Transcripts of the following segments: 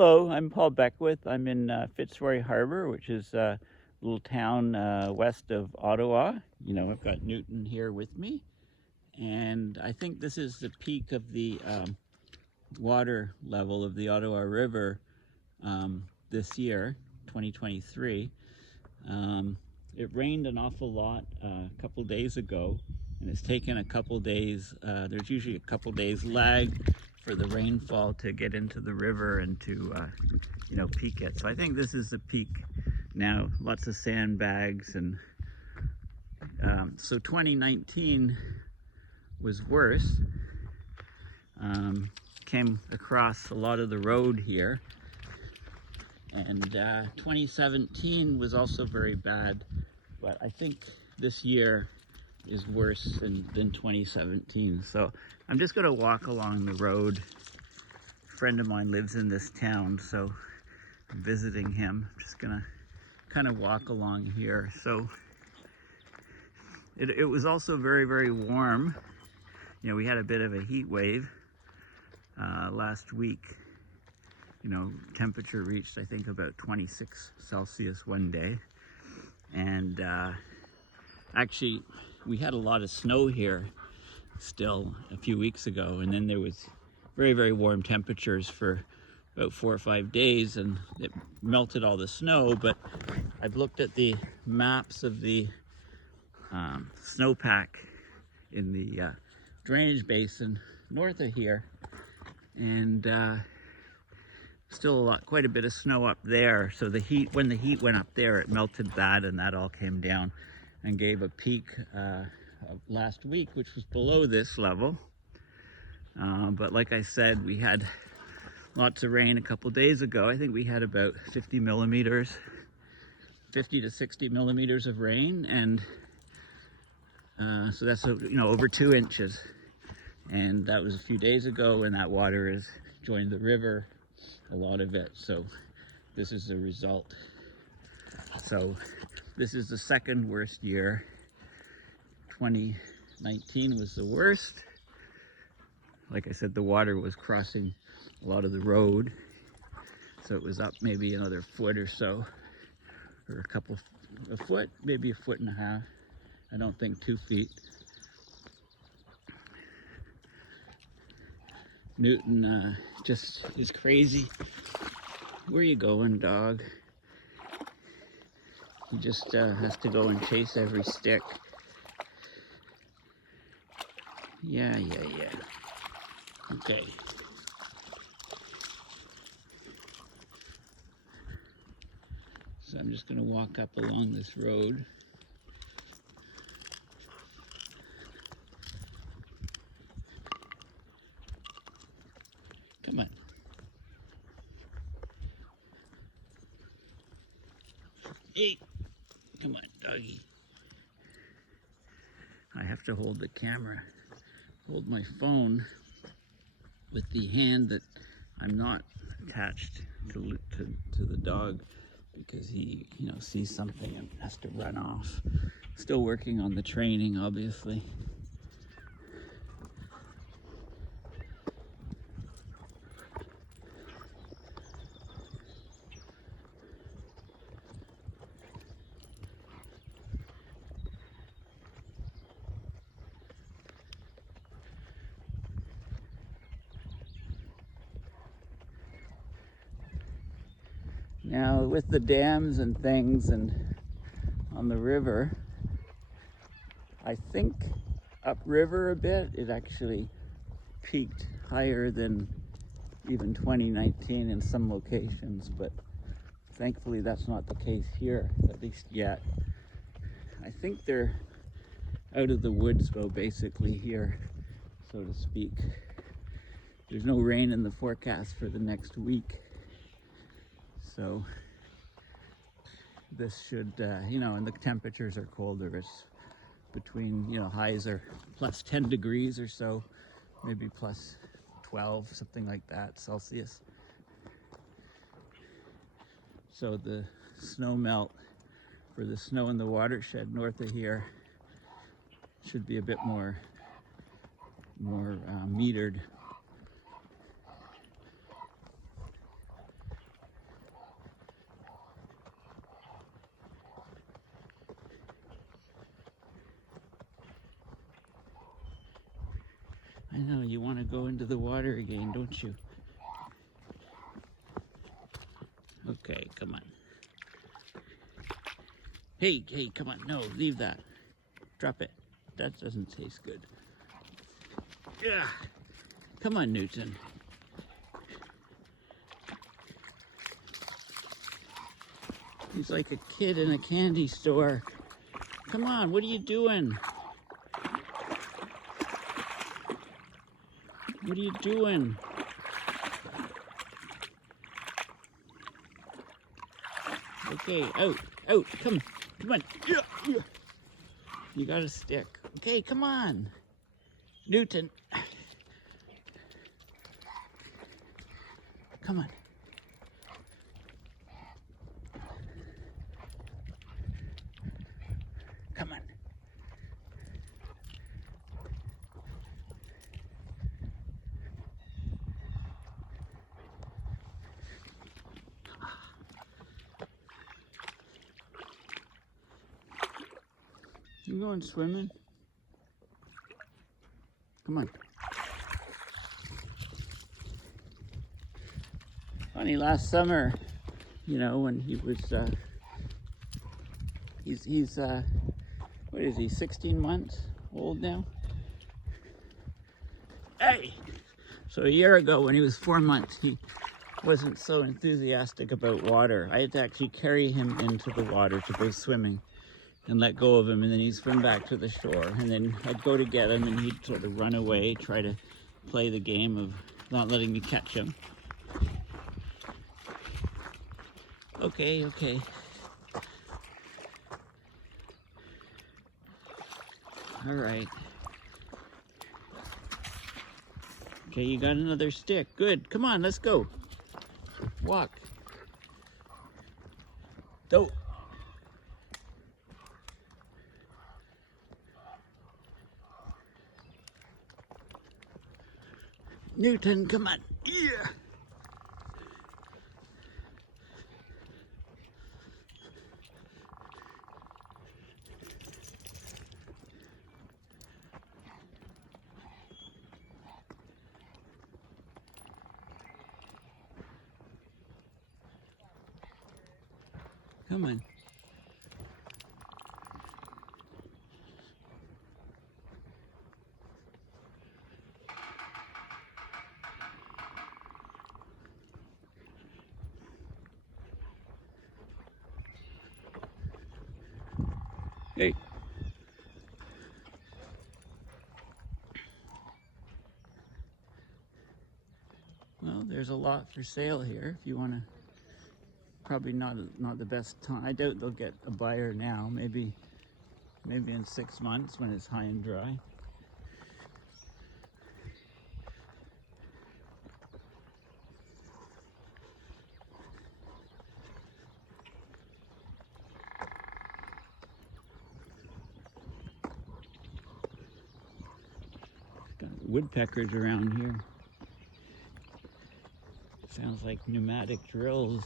Hello, I'm Paul Beckwith. I'm in Fitzroy Harbour, which is a little town west of Ottawa. You know, I've got Newton here with me. And I think this is the peak of the water level of the Ottawa River this year, 2023. It rained an awful lot a couple days ago, and it's taken a couple days. There's usually a couple days lag for the rainfall to get into the river and to peak it. So I think this is the peak now. Lots of sandbags, and so 2019 was worse. Came across a lot of the road here, and 2017 was also very bad, but I think this year is worse than 2017. So I'm just going to walk along the road. A friend of mine lives in this town, so I'm visiting him. I'm just going to kind of walk along here. So it was also very, very warm. You know, we had a bit of a heat wave last week. You know, temperature reached, I think, about 26 Celsius one day. And actually, we had a lot of snow here still a few weeks ago, and then there was very, very warm temperatures for about 4 or 5 days, and it melted all the snow. But I've looked at the maps of the snowpack in the drainage basin north of here, and still quite a bit of snow up there. So the heat, when the heat went up there, it melted that, and that all came down and gave a peak last week, which was below this level. But like I said, we had lots of rain a couple days ago. I think we had about 50 millimeters, 50 to 60 millimeters of rain, and so that's over 2 inches. And that was a few days ago, and that water has joined the river, a lot of it. So this is the result. So this is the second worst year. 2019 was the worst. Like I said, the water was crossing a lot of the road, so it was up maybe another foot or so, or a foot, maybe a foot and a half. I don't think 2 feet. Newton just is crazy. Where are you going, dog? He just has to go and chase every stick. Yeah. Okay. So I'm just going to walk up along this road. Come on. Hey, come on, doggy. I have to hold the camera, hold my phone with the hand that I'm not attached to the dog, because he, sees something and has to run off. Still working on the training, obviously. Now, with the dams and things and on the river, I think upriver a bit, it actually peaked higher than even 2019 in some locations, but thankfully that's not the case here, at least yet. I think they're out of the woods though, basically here, so to speak. There's no rain in the forecast for the next week. So this should, and the temperatures are colder. It's between, highs are plus 10 degrees or so, maybe plus 12, something like that, Celsius. So the snow melt for the snow in the watershed north of here should be a bit more metered. I know, you want to go into the water again, don't you? Okay, come on. Hey, come on. No, leave that. Drop it. That doesn't taste good. Yeah. Come on, Newton. He's like a kid in a candy store. Come on, what are you doing? What are you doing? Okay, out, come on. Yeah. You got a stick. Okay, come on. Newton. Come on. Come on. You going swimming? Come on. Funny, last summer, you know, when he was, he's what is he, 16 months old now? Hey! So a year ago, when he was 4 months, he wasn't so enthusiastic about water. I had to actually carry him into the water to go swimming and let go of him, and then he'd swim back to the shore. And then I'd go to get him, and he'd sort of run away, try to play the game of not letting me catch him. Okay. All right. Okay, you got another stick. Good. Come on, let's go. Walk. Don't. Newton, come on. Yeah. Come on. Hey. Well, there's a lot for sale here if you want to. Probably not the best time. I doubt they'll get a buyer now. Maybe in 6 months when it's high and dry. Got woodpeckers around here. Sounds like pneumatic drills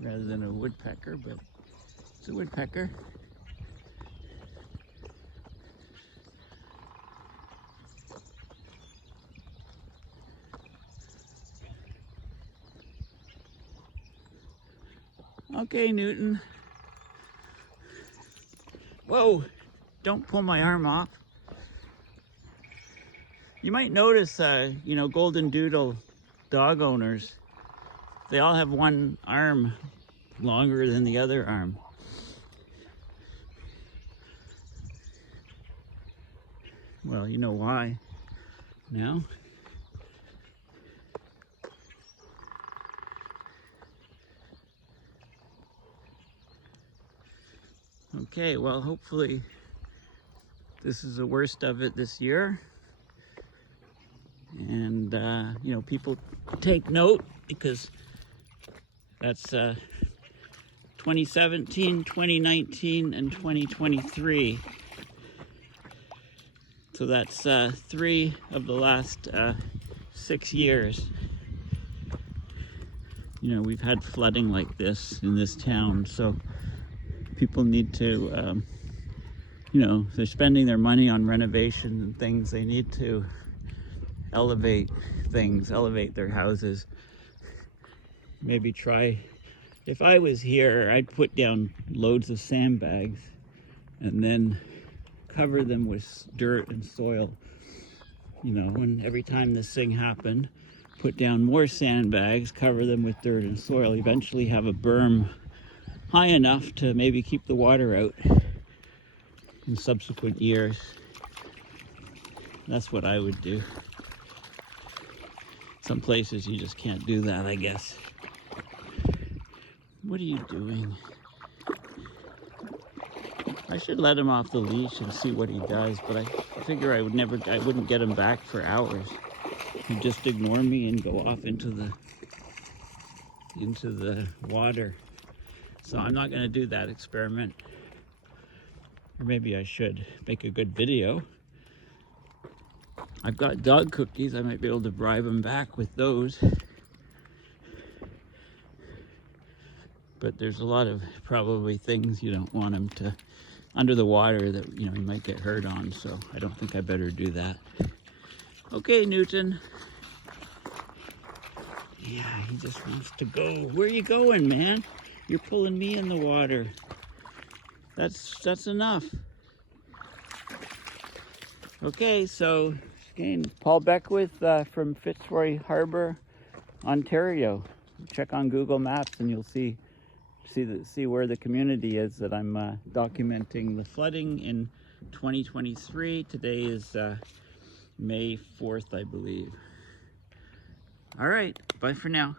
rather than a woodpecker, but it's a woodpecker. Okay, Newton. Whoa, don't pull my arm off. You might notice, you know, golden doodle dog owners, they all have one arm longer than the other arm. Well, you know why now. Okay, well, hopefully this is the worst of it this year. And, you know, people take note because that's 2017, 2019, and 2023. So that's 3 of the last 6 years. You know, we've had flooding like this in this town, so people need to, you know, if they're spending their money on renovations and things, they need to elevate things, elevate their houses. Maybe try, if I was here, I'd put down loads of sandbags and then cover them with dirt and soil. You know, when every time this thing happened, put down more sandbags, cover them with dirt and soil, eventually have a berm high enough to maybe keep the water out in subsequent years. That's what I would do. Some places you just can't do that, I guess. What are you doing? I should let him off the leash and see what he does, but I figure I wouldn't get him back for hours. He'd just ignore me and go off into the water. So I'm not going to do that experiment. Or maybe I should make a good video. I've got dog cookies. I might be able to bribe him back with those. But there's a lot of probably things you don't want him to under the water that, you know, he might get hurt on, so I don't think I better do that. Okay, Newton. Yeah, he just wants to go. Where are you going, man? You're pulling me in the water. That's enough. Okay, so again, Paul Beckwith from Fitzroy Harbour, Ontario. Check on Google Maps and you'll see where the community is that I'm documenting the flooding in 2023. Today is May 4th, I believe. All right, bye for now.